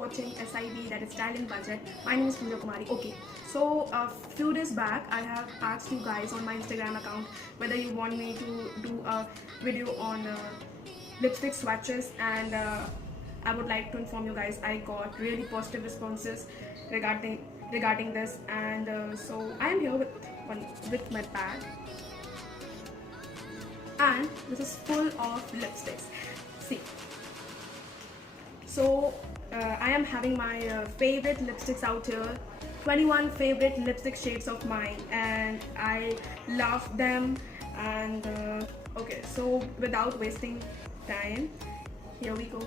watching SIB, that is Style and Budget. My name is Huda Kumari. Okay, so a few days back I have asked you guys on my Instagram account whether you want me to do a video on lipstick swatches, and I would like to inform you guys I got really positive responses regarding this, and so I am here with my bag, and this is full of lipsticks. See, so I am having my favorite lipsticks out here, 21 favorite lipstick shades of mine, and I love them. And okay, so without wasting time, here we go.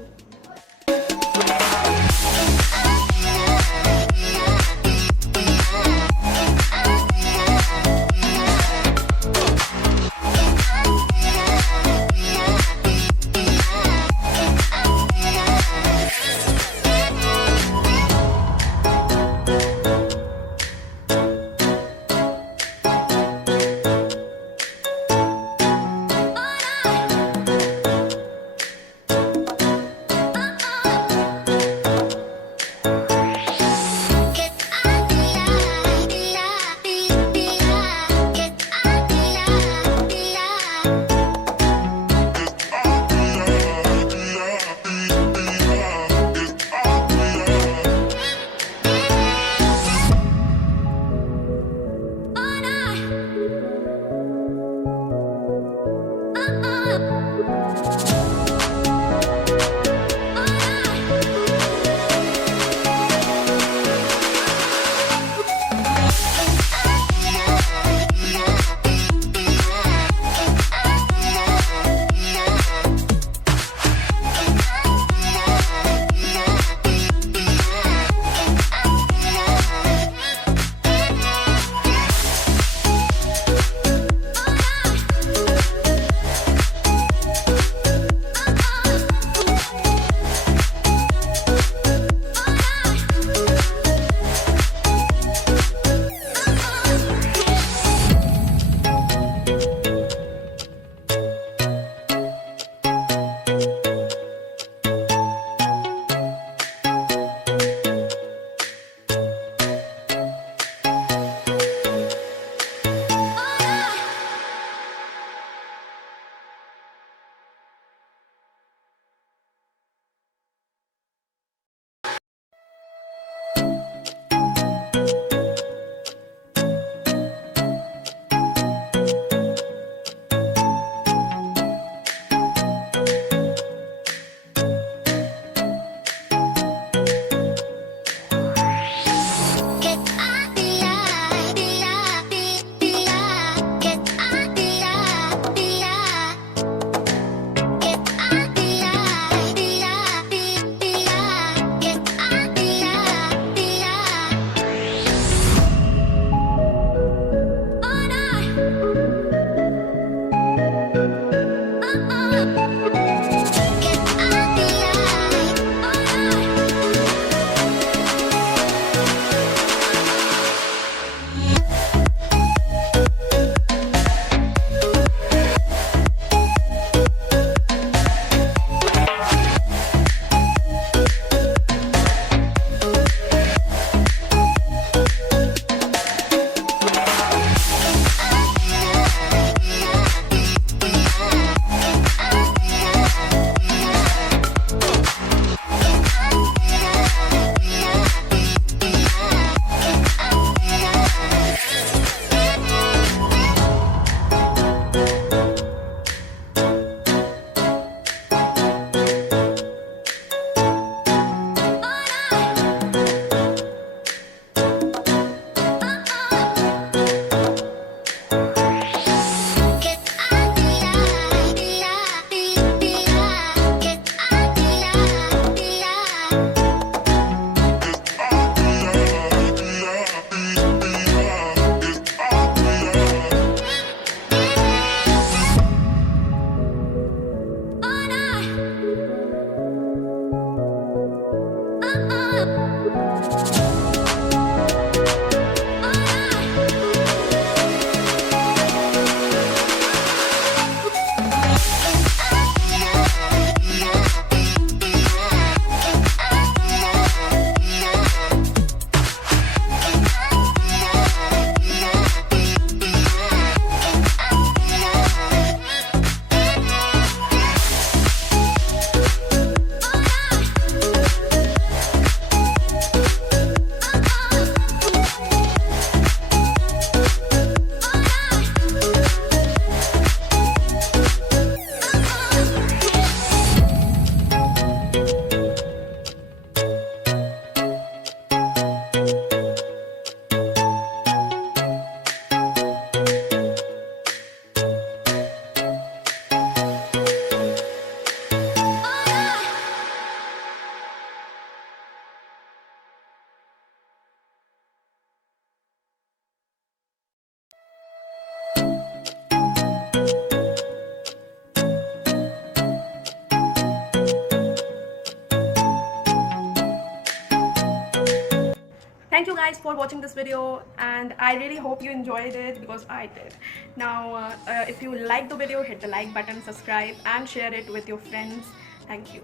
thank you guys for watching this video, and I really hope you enjoyed it because I did. Now if you like the video, hit the like button, subscribe and share it with your friends. Thank you,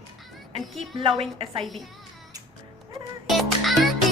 and keep loving SIB. Bye bye.